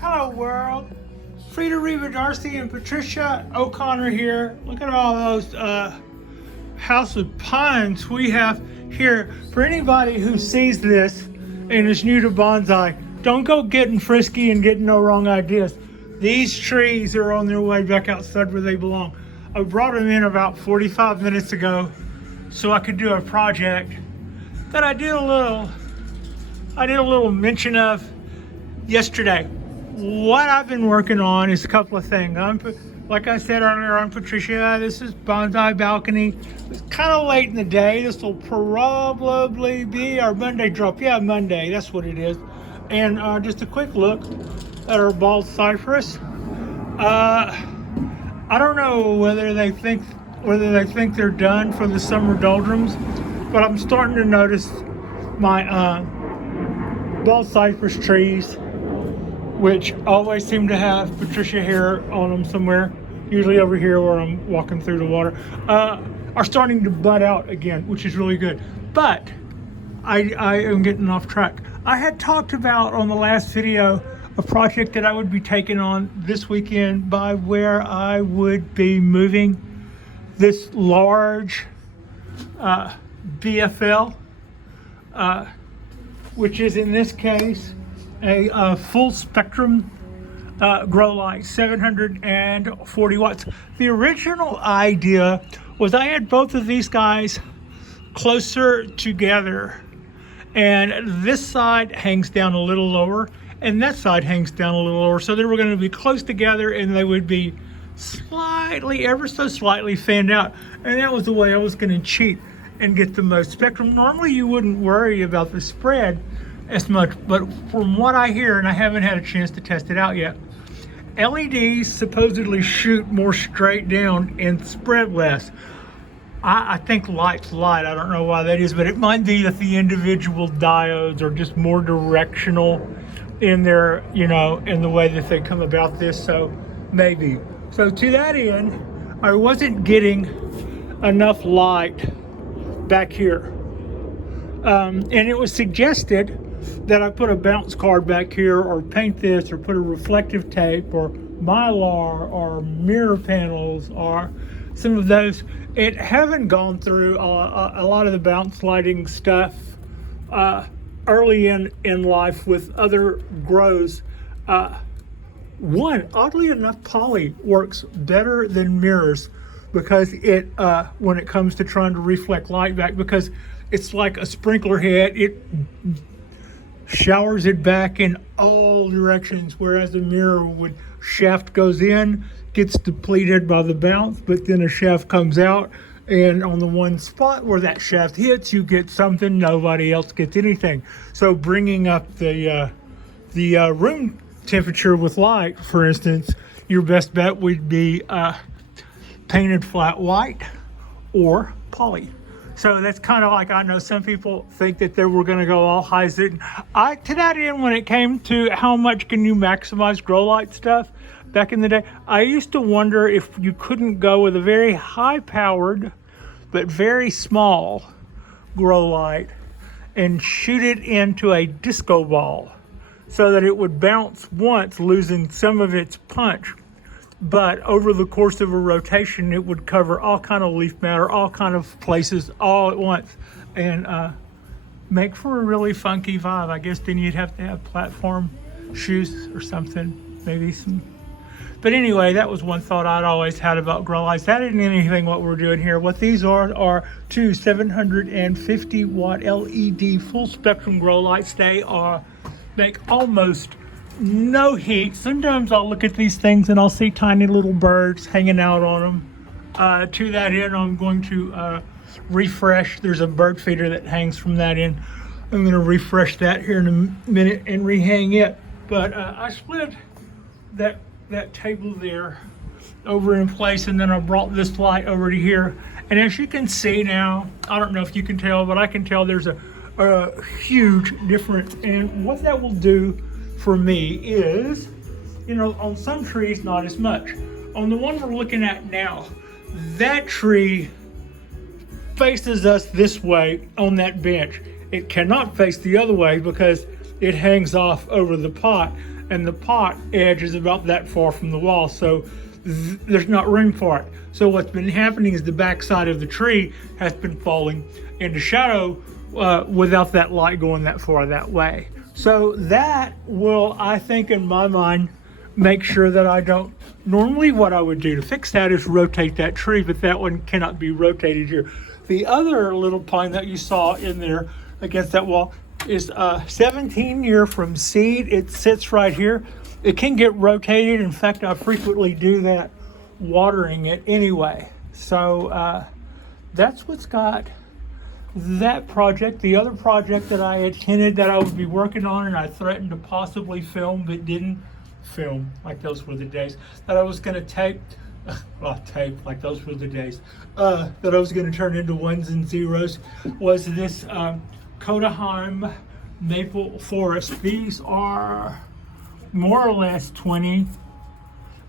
Hello world, Frida Reva Darcy and Patricia O'Connor here. Look at all those house of pines we have here. For anybody who sees this and is new to bonsai, don't go getting frisky and getting no wrong ideas. These trees are on their way back outside where they belong. I brought them in about 45 minutes ago so I could do a project that I did a little mention of yesterday. What I've been working on is a couple of things. Like I said earlier, I'm Patricia. This is Bonsai Balcony. It's kind of late in the day. This will probably be our Monday drop. Yeah, Monday. That's what it is. And just a quick look at our bald cypress. I don't know whether they think they're done for the summer doldrums, but I'm starting to notice my bald cypress trees, which always seem to have Patricia hair on them somewhere, usually over here where I'm walking through the water, are starting to bud out again, which is really good. But I am getting off track. I had talked about on the last video a project that I would be taking on this weekend, by where I would be moving this large BFL, which is in this case a full spectrum grow light, 740 watts. The original idea was I had both of these guys closer together, and this side hangs down a little lower and that side hangs down a little lower, so they were going to be close together and they would be slightly, ever so slightly fanned out, and that was the way I was going to cheat and get the most spectrum. Normally you wouldn't worry about the spread as much, but from what I hear, and I haven't had a chance to test it out yet, LEDs supposedly shoot more straight down and spread less. I think light's light. I don't know why that is, but it might be that the individual diodes are just more directional in their, in the way that they come about this, so maybe. So to that end, I wasn't getting enough light back here. And it was suggested that I put a bounce card back here, or paint this, or put a reflective tape, or mylar, or mirror panels, or some of those. It haven't gone through a lot of the bounce lighting stuff early in life with other grows. One, oddly enough, poly works better than mirrors, because it when it comes to trying to reflect light back, because it's like a sprinkler head. It showers it back in all directions, whereas a mirror would, shaft goes in, gets depleted by the bounce, but then a shaft comes out, and on the one spot where that shaft hits, you get something, nobody else gets anything. So bringing up the room temperature with light, for instance, your best bet would be painted flat white or poly. So that's kind of like, I know some people think that they were going to go all Hyacinth. To that end, when it came to how much can you maximize grow light stuff back in the day, I used to wonder if you couldn't go with a very high powered but very small grow light and shoot it into a disco ball so that it would bounce once, losing some of its punch. But over the course of a rotation, it would cover all kind of leaf matter, all kind of places all at once, and make for a really funky vibe. I guess then you'd have to have platform shoes or something, maybe some. But anyway, that was one thought I'd always had about grow lights. That isn't anything what we're doing here. What these are two 750 watt LED full spectrum grow lights. They make almost no heat. Sometimes I'll look at these things and I'll see tiny little birds hanging out on them. To that end, I'm going to refresh. There's a bird feeder that hangs from that end. I'm going to refresh that here in a minute and rehang it. But I split that table there over in place, and then I brought this light over to here. And as you can see now, I don't know if you can tell, but I can tell there's a huge difference. And what that will do for me is, on some trees, not as much. On the one we're looking at now, that tree faces us this way on that bench. It cannot face the other way because it hangs off over the pot, and the pot edge is about that far from the wall, so there's not room for it. So what's been happening is the backside of the tree has been falling into shadow without that light going that far that way. So that will, I think, in my mind, make sure that I don't. Normally what I would do to fix that is rotate that tree, but that one cannot be rotated here. The other little pine that you saw in there against that wall is 17 year from seed. It sits right here. It can get rotated. In fact, I frequently do that watering it anyway. So that's what's got that project. The other project that I had hinted that I would be working on, and I threatened to possibly film but didn't film, like those were the days, that I was going to tape, like those were the days, that I was going to turn into ones and zeros, was this Koto Hime Maple Forest. These are more or less 20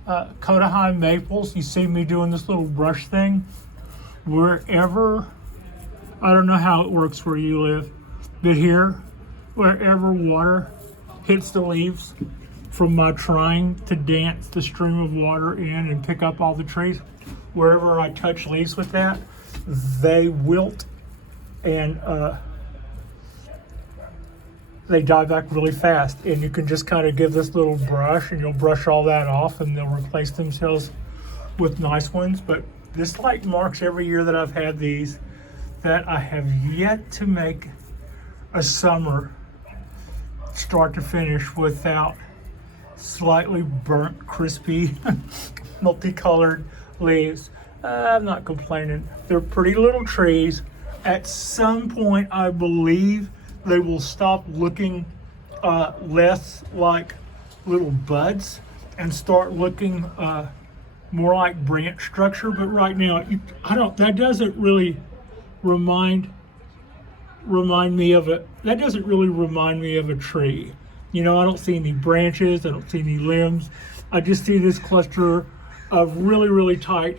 Koto Hime maples. You see me doing this little brush thing wherever, I don't know how it works where you live, but here, wherever water hits the leaves from my trying to dance the stream of water in and pick up all the trees, wherever I touch leaves with that, they wilt and they die back really fast. And you can just kind of give this little brush and you'll brush all that off and they'll replace themselves with nice ones. But this like marks every year that I've had these that I have yet to make a summer start to finish without slightly burnt, crispy, multicolored leaves. I'm not complaining. They're pretty little trees. At some point, I believe they will stop looking less like little buds and start looking more like branch structure. But right now, that doesn't really remind me of a, that doesn't really remind me of a tree. You know, I don't see any branches, I don't see any limbs. I just see this cluster of really, really tight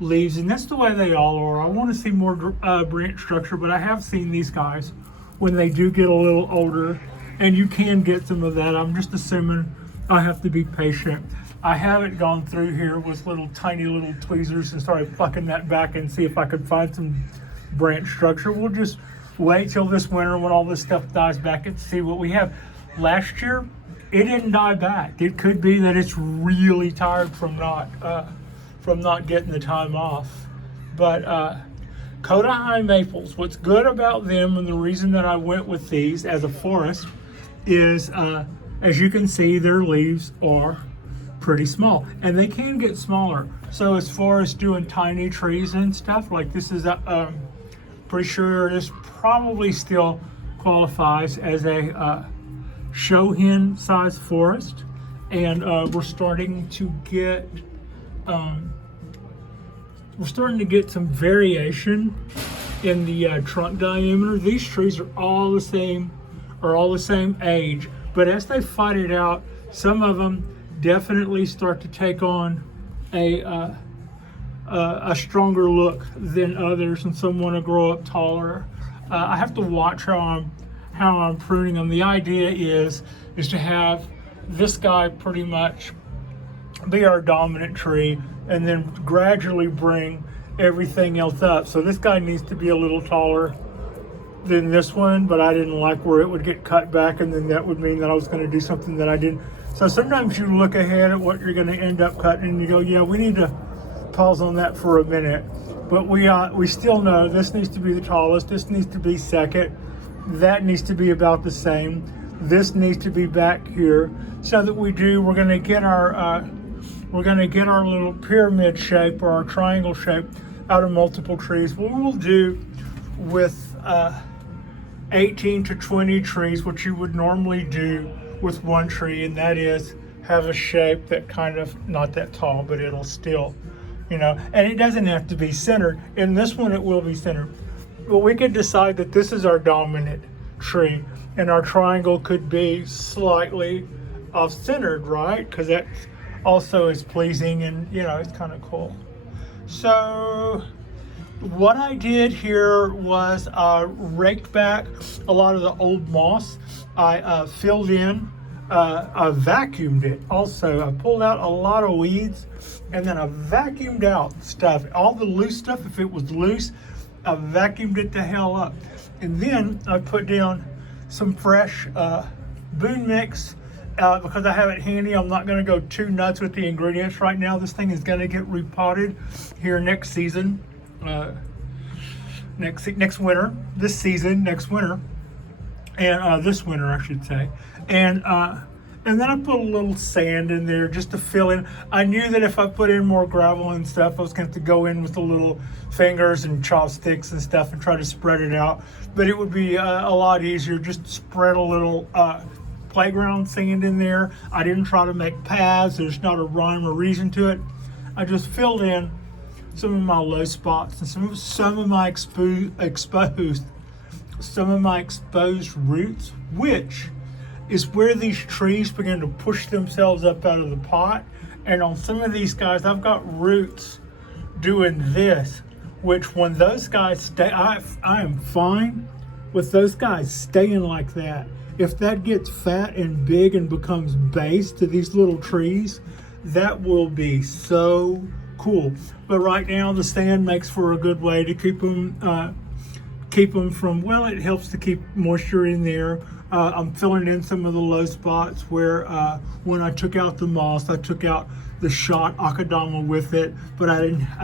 leaves, and that's the way they all are. I want to see more branch structure, but I have seen these guys when they do get a little older, and you can get some of that. I'm just assuming I have to be patient. I haven't gone through here with tiny little tweezers and started plucking that back and see if I could find some branch structure. We'll just wait till this winter when all this stuff dies back and see what we have. Last year, it didn't die back. It could be that it's really tired from not getting the time off. But Koto Hime maples, what's good about them and the reason that I went with these as a forest is, as you can see, their leaves are pretty small and they can get smaller. So as far as doing tiny trees and stuff, like this is pretty sure this probably still qualifies as a show hen size forest, and we're starting to get some variation in the trunk diameter. These trees are all the same age, but as they fight it out, some of them definitely start to take on a stronger look than others, and some want to grow up taller. I have to watch how I'm pruning them. The idea is to have this guy pretty much be our dominant tree and then gradually bring everything else up. So this guy needs to be a little taller than this one, but I didn't like where it would get cut back, and then that would mean that I was going to do something that I didn't. So sometimes you look ahead at what you're going to end up cutting and you go, yeah, we need to pause on that for a minute. But we still know this needs to be the tallest, this needs to be second, that needs to be about the same, this needs to be back here, so that we're going to get our little pyramid shape or our triangle shape out of multiple trees. What we'll do with 18 to 20 trees, what you would normally do with one tree, and that is have a shape that kind of, not that tall, but it'll still, and it doesn't have to be centered. In this one, it will be centered. But we could decide that this is our dominant tree, and our triangle could be slightly off-centered, right? Because that also is pleasing, and it's kind of cool. So What I did here was raked back a lot of the old moss. I filled in, I vacuumed it also. I pulled out a lot of weeds, and then I vacuumed out stuff. All the loose stuff, if it was loose, I vacuumed it the hell up. And then I put down some fresh boon mix. Because I have it handy, I'm not going to go too nuts with the ingredients right now. This thing is going to get repotted here next season, next winter, this season, next winter, and this winter I should say. And then I put a little sand in there just to fill in. I knew that if I put in more gravel and stuff, I was going to have to go in with the little fingers and chopsticks and stuff and try to spread it out. But it would be a lot easier just to spread a little playground sand in there. I didn't try to make paths. There's not a rhyme or reason to it. I just filled in some of my low spots and some of my exposed roots, which is where these trees begin to push themselves up out of the pot. And on some of these guys, I've got roots doing this, which when those guys stay, I am fine with those guys staying like that. If that gets fat and big and becomes base to these little trees, that will be so cool. But right now the sand makes for a good way to keep them from, well, it helps to keep moisture in there. I'm filling in some of the low spots where when I took out the moss, I took out the shot akadama with it, but I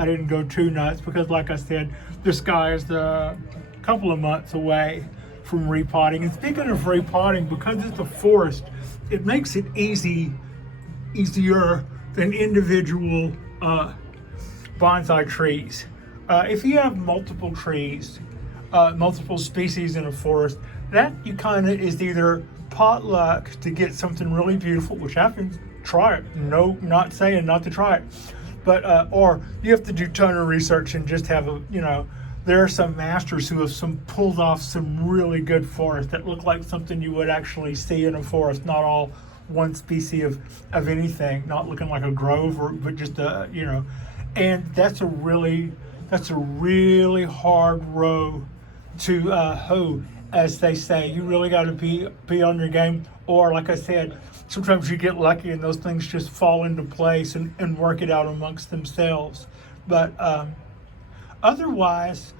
didn't go too nuts because, like I said, this guy is a couple of months away from repotting. And speaking of repotting, because it's a forest, it makes it easier than individual bonsai trees. If you have multiple trees, multiple species in a forest, that you kind of is either potluck to get something really beautiful, which I can try it. No, not saying not to try it, but or you have to do a ton of research and just have there are some masters who have pulled off some really good forests that look like something you would actually see in a forest, not all one species of anything, not looking like a grove, but just and that's a really hard row to hoe, as they say. You really got to be on your game, or like I said, sometimes you get lucky and those things just fall into place and work it out amongst themselves. But otherwise,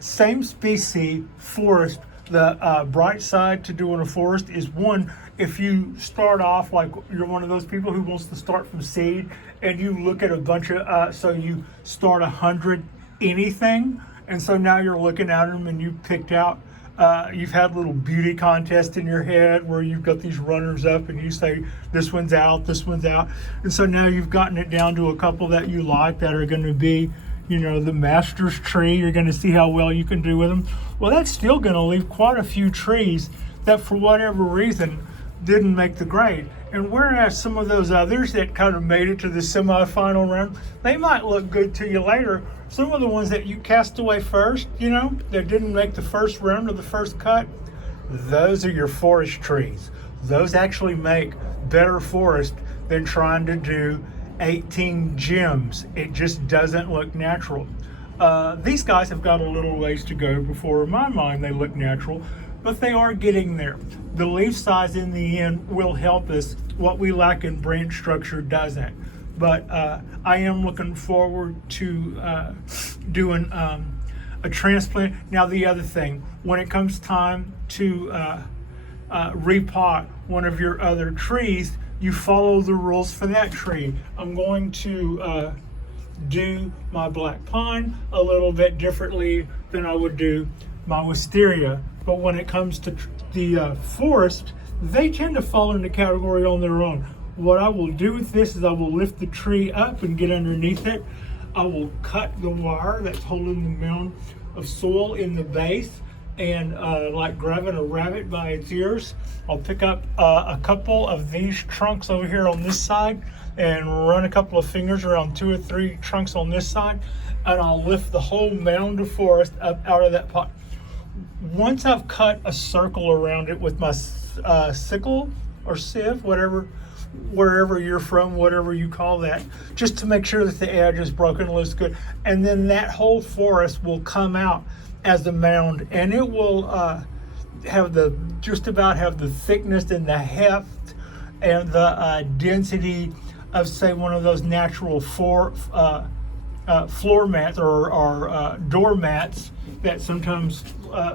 same species forest. The bright side to doing a forest is, one, if you start off like you're one of those people who wants to start from seed and you look at a bunch of, so you start 100 anything, and so now you're looking at them and you picked out, you've had a little beauty contest in your head where you've got these runners up and you say, this one's out, and so now you've gotten it down to a couple that you like that are going to be the master's tree. You're going to see how well you can do with them. Well, that's still going to leave quite a few trees that for whatever reason didn't make the grade. And whereas some of those others that kind of made it to the semifinal round, they might look good to you later. Some of the ones that you cast away first, that didn't make the first round or the first cut, those are your forest trees. Those actually make better forest than trying to do 18 gems. It just doesn't look natural. These guys have got a little ways to go before, in my mind, they look natural, but they are getting there. The leaf size in the end will help us. What we lack in branch structure doesn't. But I am looking forward to doing a transplant. Now, the other thing, when it comes time to repot one of your other trees, you follow the rules for that tree. I'm going to do my black pine a little bit differently than I would do my wisteria. But when it comes to the forest, they tend to fall into category on their own. What I will do with this is I will lift the tree up and get underneath it. I will cut the wire that's holding the mound of soil in the base, and like grabbing a rabbit by its ears, I'll pick up a couple of these trunks over here on this side and run a couple of fingers around 2 or 3 trunks on this side, and I'll lift the whole mound of forest up out of that pot. Once I've cut a circle around it with my sickle or sieve, whatever wherever you're from, whatever you call that, just to make sure that the edge is broken loose good. And then that whole forest will come out as a mound, and it will have just about have the thickness and the heft and the density of, say, one of those natural floor mats or door mats that sometimes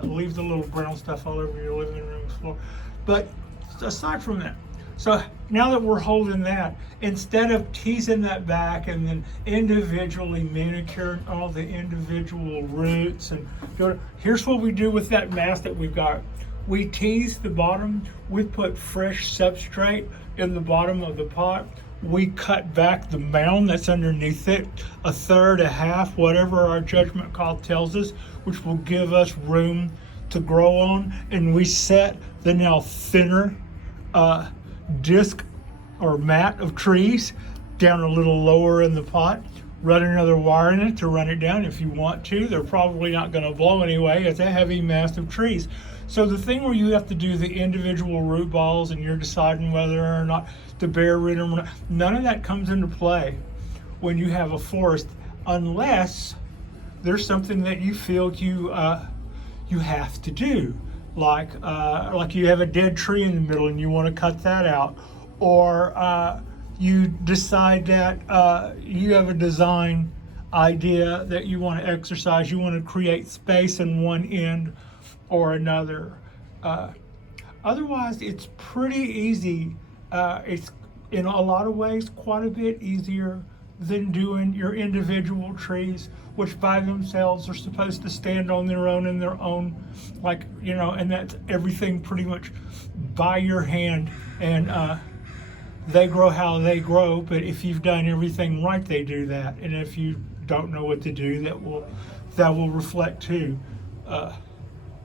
leave the little brown stuff all over your living room floor. But aside from that, so now that we're holding that, instead of teasing that back and then individually manicuring all the individual roots, and here's what we do with that mass that we've got. We tease the bottom, we put fresh substrate in the bottom of the pot. We cut back the mound that's underneath it, a third, a half, whatever our judgment call tells us, which will give us room to grow on. And we set the now thinner disc or mat of trees down a little lower in the pot. Run another wire in it to run it down if you want to. They're probably not going to blow anyway. It's a heavy mass of trees. So the thing where you have to do the individual root balls and you're deciding whether or not to bare root them or not, none of that comes into play when you have a forest, unless there's something that you feel you have to do, like you have a dead tree in the middle and you want to cut that out, or you decide that you have a design idea that you want to exercise, you want to create space in one end or another. Otherwise, it's pretty easy. It's in a lot of ways quite a bit easier than doing your individual trees, which by themselves are supposed to stand on their own in their own, like, you know, and that's everything pretty much by your hand, and they grow how they grow. But if you've done everything right, they do that, and if you don't know what to do, that will reflect too.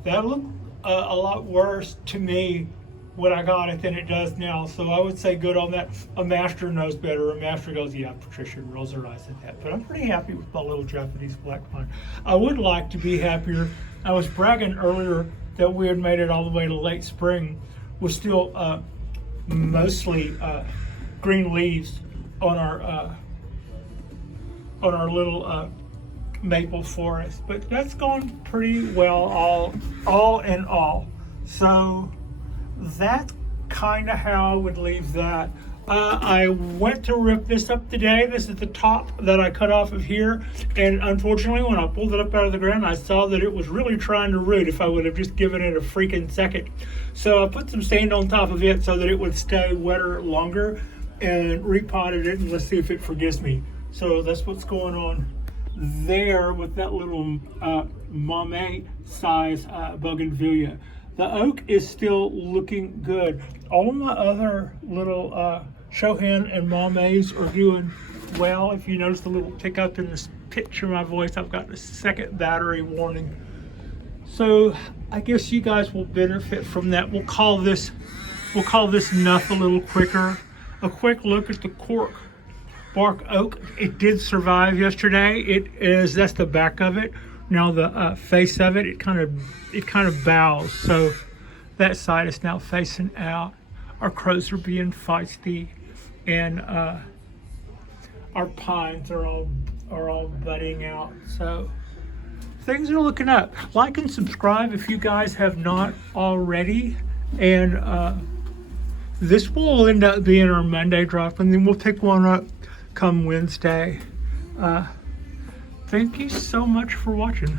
That looked a lot worse to me when I got it than it does now, so I would say good on that. A master knows better. A master goes, yeah, Patricia, rolls her eyes at that. But I'm pretty happy with my little Japanese black pine. I would like to be happier. I was bragging earlier that we had made it all the way to late spring with still mostly green leaves on our little maple forest, but that's gone pretty well all in all. So that's kind of how I would leave that. I went to rip this up today. This is the top that I cut off of here, and unfortunately when I pulled it up out of the ground, I saw that it was really trying to root if I would have just given it a freaking second. So I put some sand on top of it so that it would stay wetter longer, and repotted it, and let's see if it forgives me. So that's what's going on there with that little Mame size bougainvillea. The oak is still looking good. All my other little Shohan and Mames are doing well. If you notice the little tick up in this pitch of my voice, I've got the second battery warning. So I guess you guys will benefit from that. We'll call this enough a little quicker. A quick look at the cork bark oak. It did survive yesterday. That's the back of it. Now the face of it, it kind of bows. So that side is now facing out. Our crows are being feisty, and our pines are all budding out. So things are looking up. Like and subscribe if you guys have not already, and this will end up being our Monday drop, and then we'll pick one up come Wednesday. Thank you so much for watching.